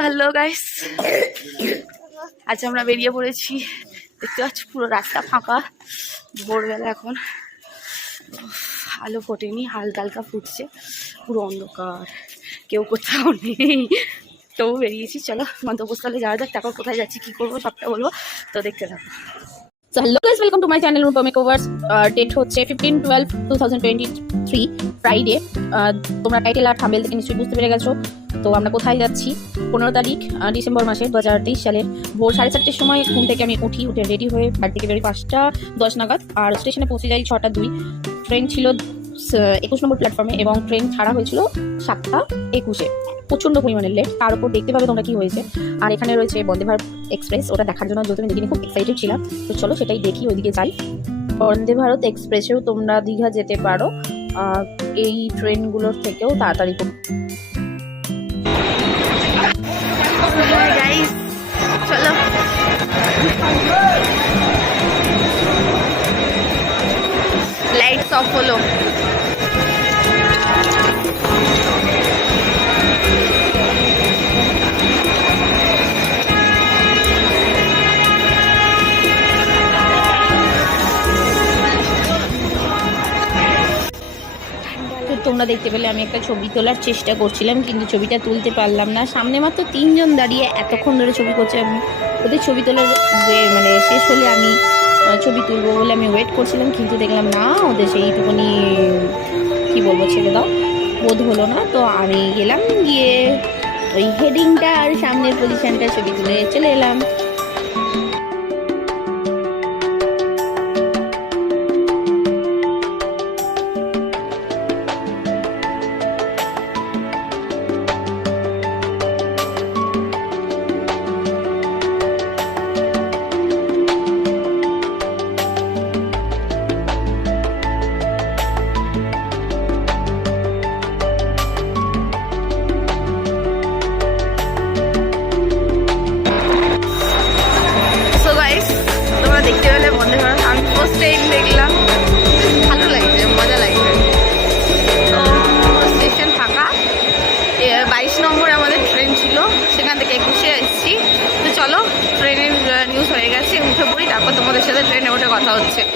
Hello guys আজ আমরা বেরিয়ে পড়েছি। দেখতে পাচ্ছি, পুরো রাস্তা ফাঁকা। ভোরবেলা এখন। আলো ফোটেনি, হালকা হালকা ফুটছে। পুরো অন্ধকার। কেউ কোথাও নেই। তবু বেরিয়েছি। চলো, গন্তব্যস্থলে যাওয়া যাক। তারপর কোথায় যাচ্ছি, কী করব, সবটা বলব। তো দেখতে থাকো। So hello guys welcome to my channel Rupa makeovers date হচ্ছে fifteen twelve two thousand twenty three Friday তোমরা টাইটেল আর থাম্বেল থেকে নিশ্চয়ই বুঝতে পেরে গেছো। তো আমরা কোথায় যাচ্ছি? পনেরো তারিখ ডিসেম্বর মাসের দু হাজার তেইশ সালের ভোর সাড়ে চারটের সময় ঘুম থেকে আমি উঠি, উঠে রেডি হয়ে বাড়ি থেকে বেরোই পাঁচটা, দশ নাগাদ। আর স্টেশনে পৌঁছে যাই ছটা দুই। ট্রেন ছিল একুশ নম্বর প্ল্যাটফর্মে এবং ট্রেন ছাড়া হয়েছিল সাতটা একুশে। প্রচণ্ড পরিমাণে লেট তার উপর দেখতে পাবে তোমরা কি হয়েছে। আর এখানে রয়েছে বন্দে ভারত এক্সপ্রেস ওটা দেখার জন্য যদি আমি দেখিনি, খুব এক্সাইটেড ছিলাম। তো চলো সেটাই দেখি, ওইদিকে যাই। বন্দে ভারত এক্সপ্রেসেও তোমরা দীঘা যেতে পারো। এই ট্রেনগুলোর থেকেও তাড়াতাড়ি চলো। লাইটস অফ হলো। তোমরা দেখতে পেলে, আমি একটা ছবি তোলার চেষ্টা করছিলাম, কিন্তু ছবিটা তুলতে পারলাম না। সামনে মাত্র তিনজন দাঁড়িয়ে এতক্ষণ ধরে ছবি করছে, আমি ওদের ছবি তোলার মানে শেষ হলে আমি ছবি তুলবো বলে আমি ওয়েট করছিলাম, কিন্তু দেখলাম, না, ওদের সেইটুকুনি কি বলব, ছেড়ে দাও, বোধ হলো না। তো আমি গেলাম, গিয়ে ওই হেডিংটা আর সামনের পজিশনটা ছবি তুলে চলে এলাম।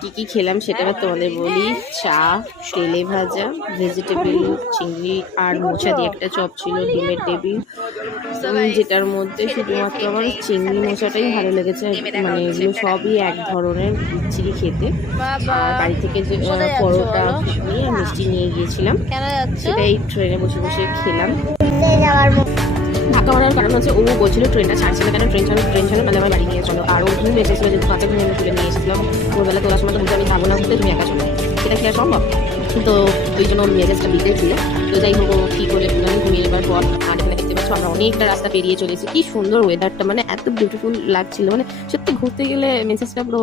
কী কী খেলাম সেটা এবার তোমাদের বলি। চা তেলে ভাজা ভেজিটেবল চিংড়ি আর মোচা দিয়ে একটা চপ ছিল ডিমের টেবিল। যেটার মধ্যে শুধুমাত্র আমার চিংড়ি মোচাটাই ভালো লেগেছে। মানে এগুলো সবই এক ধরনের বিচ্ছিরি খেতে। আর বাড়ি থেকে যে পরোটা আর মিষ্টি নিয়ে গিয়েছিলাম। সেটাই ট্রেনে বসে বসে খেলাম। ঢাকা মারার কারণ হচ্ছে ও বলছিল, ট্রেনটা ছাড়ছে না কেন? ট্রেন ছাড়ো ট্রেন ছাড়ো তাহলে আমার বাড়ি নিয়ে চলো। আর ও ঘুম এসেছিল যেহেতু কাঁচা ঘুম আমি তুলে নিয়ে এসেছিলাম ভোরবেলা তোলার সময় তো আমি যাব না ঘুরতে তুমি একা চলো সেটা কি আর সম্ভব? তো ওই জন্য মেজাজটা বিকেল ছিল তো যাই হোক কী করে আমি ঘুমিয়ে নেবার পর আর এখানে দেখতে পাচ্ছ, আমরা অনেকটা রাস্তা পেরিয়ে চলেছি। কি সুন্দর ওয়েদারটা মানে এত বিউটিফুল লাগছিল। মানে সত্যি ঘুরতে গেলে মেজাজটা পুরো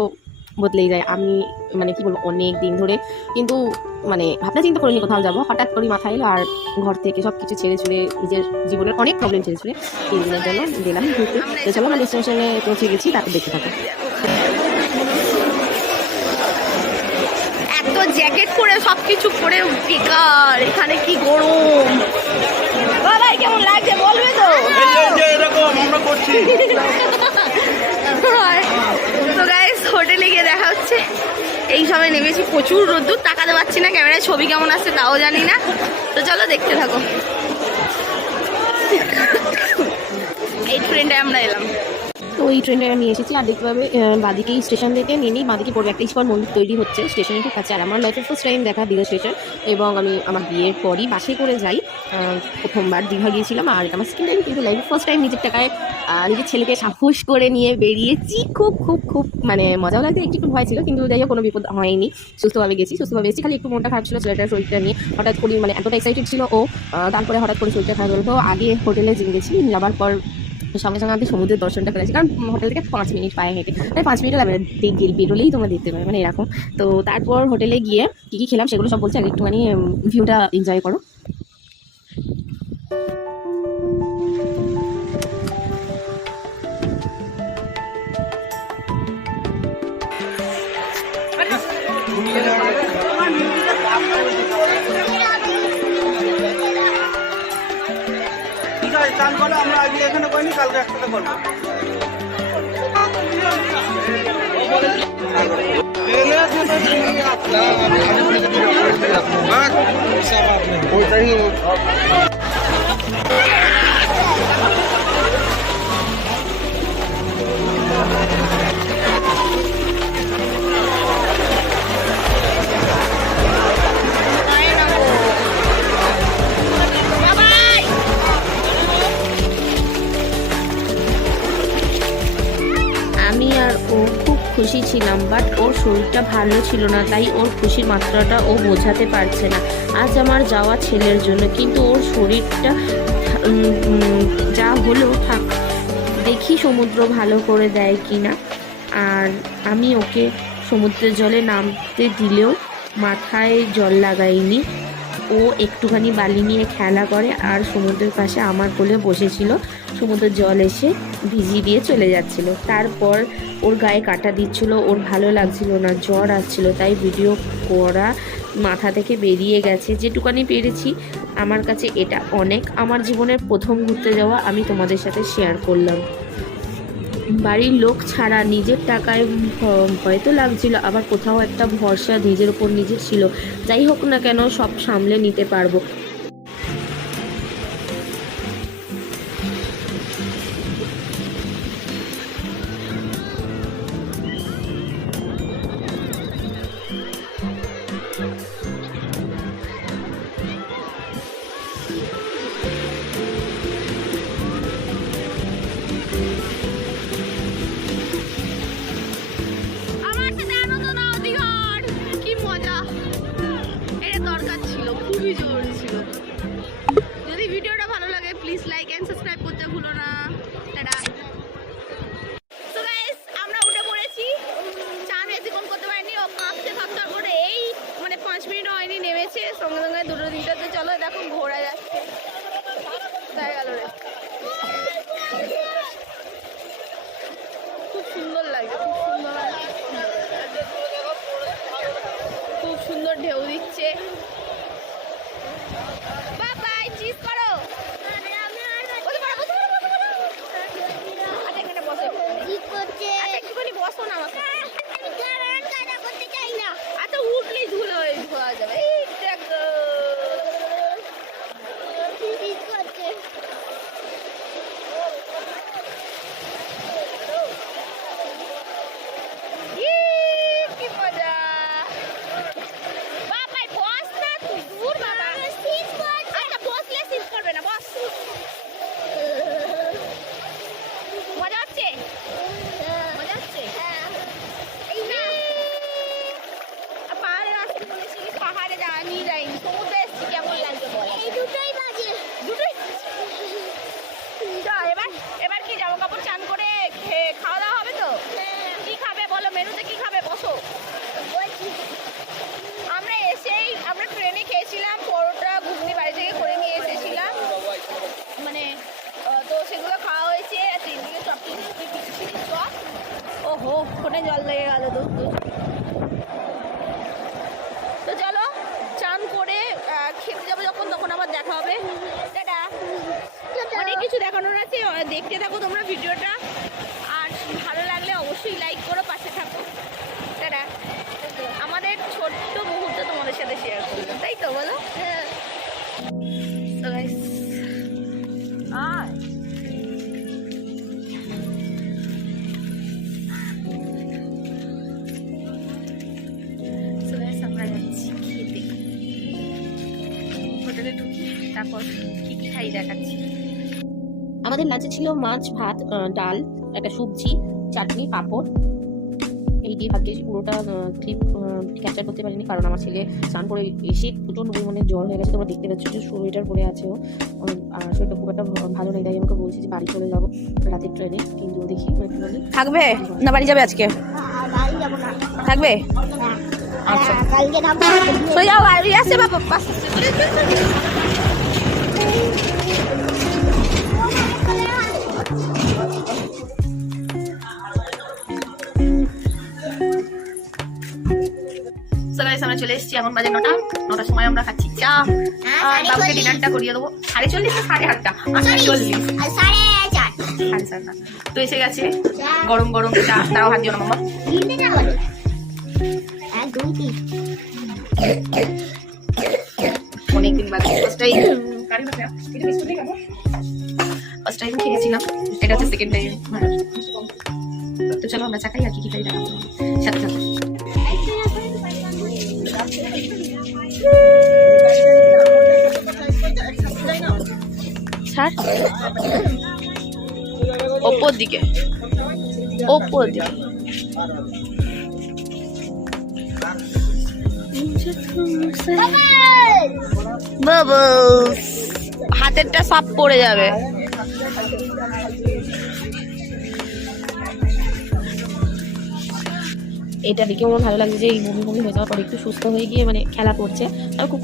বদলেই যায়। আমি মানে কি বলব অনেক দিন ধরে কিন্তু মানে ভাবনা চিন্তা করিনি কোথাও যাব। হঠাৎ করে মাথায় এলো আর ঘর থেকে সব কিছু ছেড়ে ছুড়ে নিজের জীবনের অনেক প্রবলেম ছেড়ে ছুড়ে তিন দিনের জন্য গেলাম ঘুরতে তো চলো আমরা ডেস্টিনেশনে পৌঁছে গেছি তারপর দেখতে থাকো। এত জ্যাকেট পরে সব কিছু পরে বেকার এখানে কি গরম? বাবাই কেমন লাগছে বলবে তো? এরকম আমরা করছি। হোটেলে গিয়ে দেখা হচ্ছে। এই সময় নেমেছি, প্রচুর রোদ্দুর, তাকাতে পারছি না ক্যামেরায়, ছবি কেমন আসছে তাও জানি না। তো চলো দেখতে থাকো। এই ট্রেনটায় আমরা এলাম। তো ওই ট্রেনে আমি এসেছি, আর দেখতে পাবে বাদিকেই স্টেশন থেকে নিয়ে নিই বাদিকে পড়বে একটা ইস্কন মন্দির তৈরি হচ্ছে স্টেশনের ঠিক কাছে। আর আমার লাইফের ফার্স্ট টাইম দেখা দীঘা স্টেশন এবং আমি আমার বিয়ের পরই বাসে করে যাই। প্রথমবার দীঘা গিয়েছিলাম আর আমার সেকেন্ড টাইম কিন্তু লাইফের ফার্স্ট টাইম নিজের টাকায় নিজের ছেলেকে সাহস করে নিয়ে বেরিয়েছি। খুব খুব খুব মানে মজাও লাগছে, একটু একটু ভয় ছিল, কিন্তু যাই হোক কোনো বিপদ হয়নি। সুস্থভাবে গেছি, সুস্থভাবে এসেছি খালি একটু মনটা খারাপ ছিল, ছেলেটার শরীরটা নিয়ে। হঠাৎ করে মানে এতটা এক্সাইটেড ছিল ও তারপরে হঠাৎ করে শরীরটা খারাপ হলো। তো আগে হোটেলে জিম গেছি, যাবার পর সঙ্গে সঙ্গে আমাদের সমুদ্রের দর্শনটা করেছি। কারণ হোটেল থেকে পাঁচ মিনিট পায়ে হেঁটে। তাই পাঁচ মিনিট লাগবে বেরোলেই তোমরা দেখতে পাবে মানে এরকম। তো তারপর হোটেলে গিয়ে কী কী খেলাম সেগুলো সব বলছি আর একটুখানি ভিউটা এনজয় করো। ঠিক আছে চান করো আমরা আজকে এখানে করিনি কালকে একসাথে করব ছিলাম বাট ওর শরীরটা ভালো ছিল না, তাই ওর খুশির মাত্রাটা ও বোঝাতে পারছে না। আজ আমার যাওয়া ছেলের জন্য, কিন্তু ওর শরীরটা যা হলো থাক, দেখি সমুদ্র ভালো করে দেয় কি না আর আমি ওকে সমুদ্রের জলে নামতে দিলেও মাথায় জল লাগাইনি। ও একটুখানি বালি নিয়ে খেলা করে আর সমুদ্রের পাশে আমার কোলে বসেছিল। সমুদ্রের জল এসে ভিজিয়ে দিয়ে চলে যাচ্ছিল। তারপর ওর গায়ে কাটা দিচ্ছিল, ওর ভালো লাগছিল না, জ্বর আসছিল। তাই ভিডিও করা মাথা থেকে বেরিয়ে গেছে। যেটুকানি পেরেছি, আমার কাছে এটা অনেক। আমার জীবনের প্রথম ঘুরতে যাওয়া আমি তোমাদের সাথে শেয়ার করলাম। বাড়ির লোক ছাড়া নিজের টাকায় ভয় তো লাগছিল, আবার কোথাও একটা ভরসা নিজের উপর নিজের ছিল। যাই হোক না কেন সব সামলে নিতে পারব। সুন্দর লাগছে খুব সুন্দর লাগছে খুব সুন্দর ঢেউ দিচ্ছে বাবাই চিজ করো বসে পড়ো, বসে পড়ো, বসে পড়ো। আচ্ছা, এখানে বসো। আচ্ছা, একটুখানি বসো না আমাকে। আচ্ছা, উঠলেই ধুলো হয়ে ধোয়া যাবে। এই দেখো। ইয়ে, কি মজা। বাবাই, বস না তুই, দূর বাবা। আচ্ছা, বসলে শীত করবে না, বস। মজা হচ্ছে মজা হচ্ছে ইয়ে। আর পাহাড়ে আসতে বলেছি পাহাড়ে যাওয়া নিয়ে যাইনি সমুদ্রে এসছি কেমন লাগছে বল দুটোই চল, এবার এবার কি জামা কাপড় চান করে খেয়ে- খাওয়া দাওয়া হবে তো কি খাবে বলো মেনুতে কি খাবে বসো আমরা এসেই আমরা ট্রেনে খেয়েছিলাম পরোটা ঘুগনি বাড়ি থেকে করে নিয়ে এসেছিলাম মানে আহ, তো সেগুলো খাওয়া হয়েছে আর তিনদিকে চপ চিলি চপ ওহো ফোনে জল লেগে গেল দূর দূর তো চলো চান করে আহ, খেতে যাব যখন তখন আবার দেখা হবে টাটা অনেক কিছু দেখানোর আছে দেখতে থাকো তোমরা ভিডিওটা। আর ভালো লাগলে অবশ্যই লাইক করো, পাশে থাকো। টাটা। আমাদের ছোট্ট মুহূর্ত তোমাদের সাথে শেয়ার করলাম তাই তো বলো? হোটেলে তারপর কি কি খাই দেখাচ্ছি। আমাদের লাঞ্চে ছিল মাছ ভাত ডাল একটা সবজি চাটনি পাঁপড়। এই কি ভাগ্যে পুরোটা ক্লিপ ক্যাপচার করতে পারিনি কারণ আমার ছেলে স্নান করে এসে প্রচণ্ড পরিমাণে জ্বর হয়ে গেছে। তোমরা দেখতে পাচ্ছ যে সোয়েটার পরে আছে ও। আর শরীরটা খুব একটা ভালো নেই তাই আমাকে বলছি যে বাড়ি চলে যাব রাতের ট্রেনে কিন্তু দেখি থাকবে? না বাড়ি যাবে আজকে? থাকবে? আচ্ছা। যাও বাড়ি আসছে বাবা আমরা চলে এসেছি এখন বাজে নটা। নটার সময় আমরা খাচ্ছি চা। আর বাবুকে ডিনারটা করিয়ে দেবো। সাড়ে চল্লিশ সাড়ে আটটা? আটটা চল্লিশ। সাড়ে তো এসে গেছে গরম গরম চা। তাও হাত দিও না মামা অনেকদিন বাদে। ফার্স্ট টাইম ফার্স্ট টাইম খেয়েছিলাম। এটা হচ্ছে সেকেন্ড টাইম তো চলো আমরা চাকাই আর কি কি খাই সাথে সাথে ওপর দিকে। ওপর দিকে। হাতেরটা সাপ পড়ে যাবে। এটা দেখে আমার ভালো লাগছে যে এই বমি বমি হয়ে যাওয়ার পর একটু সুস্থ হয়ে গিয়ে মানে খেলা করছে। আর খুব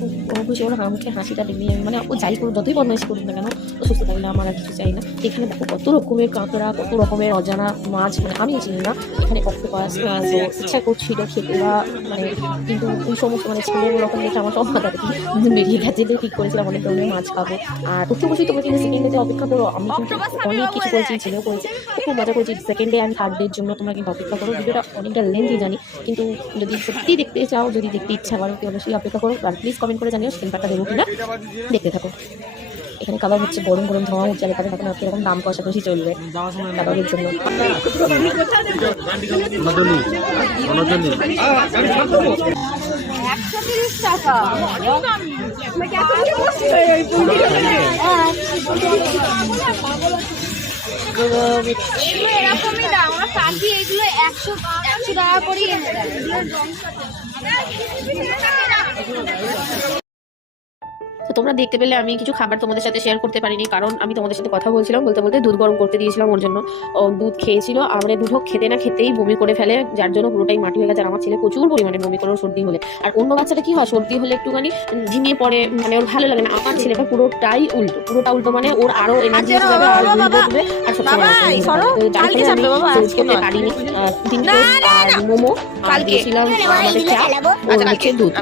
খুশি ওর হাঁ মুখে হাসিটা দেখলে আমি মানে ও যাই করুক যতই বদমাইশি করুক না কেন ও সুস্থ থাকলে আমার আর কিছু চাই না। এখানে দেখো কত রকমের কাঁকড়া কত রকমের অজানা মাছ মানে আমি চিনি না। এখানে অক্টোপাস ইচ্ছা করছিল খেতে বা মানে কিন্তু ওই সমস্ত মানে ছেলের রকম দেখে আমার সব মাথা বেরিয়ে গেছে। যে ঠিক করেছিলাম অনেক ধরনের মাছ খাব। আর প্রত্যেক বছরই তোমরা কিন্তু সেকেন্ড ডে অপেক্ষা করো। আমি কিন্তু অনেক কিছু করেছি ছেলেও করেছি। খুব মজা করেছি। সেকেন্ড ডে অ্যান্ড থার্ড ডের জন্য তোমরা কিন্তু অপেক্ষা করো। ভিডিওটা অনেকটা লেন্থি জানি। কিন্তু যদি সত্যি দেখতে চাও যদি দেখতে ইচ্ছা করো তো অবশ্যই অপেক্ষা করো। আর প্লিজ কমেন্ট করে জানিও সেকেন্ড পার্টটা দেবো কিনা। দেখতে থাকো। এখানে কাবাব হচ্ছে গরম গরম ধোঁয়া উঠছে আর এখানে এখন কীরকম দাম কষাকষি চলবে। কাবাবের জন্য। এরকমই দাম আমরা কাটি এগুলো একশো টাকা করেই এনে দেয় তো তোমরা দেখতে পেলে আমি কিছু খাবার তোমাদের সাথে শেয়ার করতে পারিনি কারণ আমি তোমাদের সাথে কথা বলছিলাম বলতে বলতে দুধ গরম করতে দিয়েছিলাম ওর জন্য। ও দুধ খেয়েছিল আর মানে দুধ খেতে না খেতেই বমি করে ফেলে যার জন্য পুরোটাই মাটি হয়ে গেছে আর আমার ছেলে প্রচুর পরিমাণে বমি করে সর্দি হলে। আর অন্য বাচ্চাটা কি হয় সর্দি হলে একটুখানি ঝিমিয়ে পড়ে মানে ওর ভালো লাগে না। আমার ছেলেটা পুরোটাই উল্টো পুরোটা উল্টো মানে ওর আরও এনার্জি আচ্ছা, যাবে আর আর নয়। মোমো আর কালকে। দিয়েছিলাম আমাদের চা দুধ।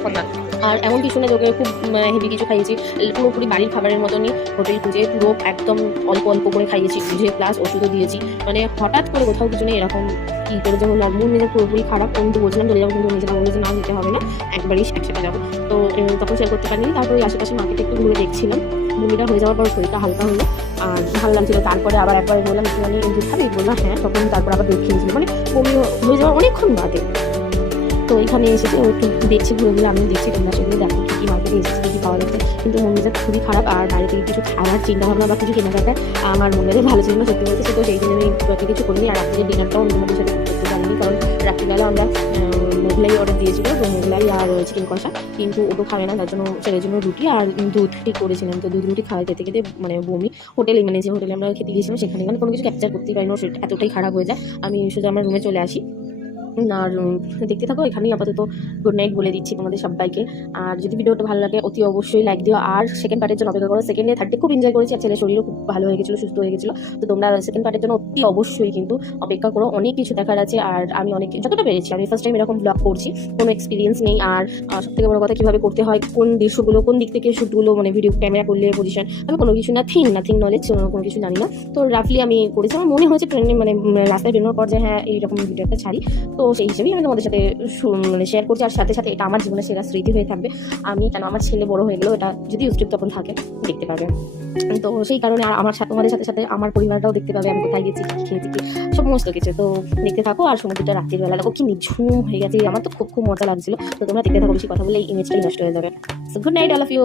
আর এমন কিছু না তোকে খুব হেভি কিছু খাইয়েছি। পুরোপুরি বাড়ির খাবারের মতনই হোটেল খুঁজে পুরো একদম অল্প অল্প করে খাইয়েছি খুঁজে প্লাস ওষুধও দিয়েছি। মানে হঠাৎ করে কোথাও কিছু নেই, এরকম কী করে যেমন মন মেজাজ পুরোপুরি খারাপ, আমি তো বলছিলাম চলে যাব কিন্তু নিজেরা যে না যেতে হবে না, একবারই একসাথে যাব। তো তখন শেয়ার করতে পারিনি, তারপরে আশেপাশে মার্কেটে একটু ঘুরে দেখছিলাম। বমিটা হয়ে যাওয়ার পর শরীরটা হালকা হলো, আর ভালো লাগছিল। তারপরে আবার একবার বললাম একটুখানি দুধ খাবি বললাম হ্যাঁ। তখন তারপর আবার দুধ মানে বমি হয়ে যাওয়ার অনেকক্ষণ বাদে। তো এখানে এসেছে ও একটু দেখছি ঘুরে ঘুরে, আমিও দেখছি তোমরা সেগুলো দেখো কী কী মার্কেটে এসেছে, কী কী পাওয়া যাচ্ছে। কিন্তু মন মেজাজ খুবই খারাপ আর বাইরে থেকে কিছু খাওয়ার চিন্তা ভাবনা বা কিছু কেনাকাটা আমার মনে ভালো ছিল না সত্যি বলতে তো সেই জন্য আমি কিছু করিনি। আর রাত্রে ডিনারটাও তোমাদের সাথে করতে পারিনি, কারণ রাত্রিবেলা আমরা মোগলাই অর্ডার দিয়েছিল, তো মোগলাই আর চিকেন কষা। কিন্তু ওটা খাবে না, তার জন্য ছেলের জন্য রুটি আর দুধ ঠিক করেছিলাম। তো দুধ রুটি খাওয়া খেতে খেতে মানে বমি হোটেলে মানে যে হোটেলে আমরা খেতে গিয়েছিলাম, সেখানে মানে কোনো কিছু ক্যাপচার করতেই পারি না এতটাই খারাপ হয়ে যায়। আমি সোজা আমার রুমে চলে আসি। আর দেখতে থাকো, এখানেই আপাতত গুড নাইট বলে দিচ্ছি তোমাদের সবাইকে। আর যদি ভিডিওটা ভালো লাগে, অতি অবশ্যই লাইক দিও। আর সেকেন্ড পার্টের জন্য অপেক্ষা করো। সেকেন্ডে থার্ডে খুব এনজয় করেছি। আর ছেলের শরীরও খুব ভালো হয়ে গেছিল, সুস্থ হয়ে গেছিল। তো তোমরা সেকেন্ড পার্টের জন্য অতি অবশ্যই কিন্তু অপেক্ষা করো। অনেক কিছু দেখার আছে। আর আমি অনেক যতটা পেরেছি। আমি ফার্স্ট টাইম এরকম ব্লগ করছি। কোনো এক্সপিরিয়েন্স নেই। আর সব থেকে বড় কথা কীভাবে করতে হয়, কোন দৃশ্যগুলো, কোন দিক থেকে শ্যুটগুলো মানে ভিডিও ক্যামেরা করলে পজিশন আমি কোনো কিছু নাথিং নাথিং নলেজ কোনো কিছু জানি না। তো রাফলি আমি করেছি। আমার মনে হয়েছে ট্রেনে মানে রাস্তায় বেরোনোর পর যে হ্যাঁ এইরকম ভিডিও একটা ছাড়ি। তো সেই হিসেবেই আমি তোমাদের সাথে মানে শেয়ার করছি। আর সাথে সাথে এটা আমার জীবনের সেরা স্মৃতি হয়ে থাকবে। আমি কেন আমার ছেলে বড় হয়ে গেলেও এটা যদি ইউটিউব তখন থাকে, দেখতে পাবে। তো সেই কারণে আর আমার সাথে তোমাদের সাথে সাথে আমার পরিবারটাও দেখতে পাবে। আমি কোথায় গেছি খেয়েছি, কি সমস্ত কিছু। তো দেখতে থাকো আর সমুদ্রটা রাত্রির বেলা। দেখো, কি নিঝুম হয়ে গেছে। আমার তো খুব খুব মজা লাগছিল। তো তোমরা দেখতে থাকো, বেশি কথা বলে এই ইমেজটাই নষ্ট হয়ে যাবে। So good night I love you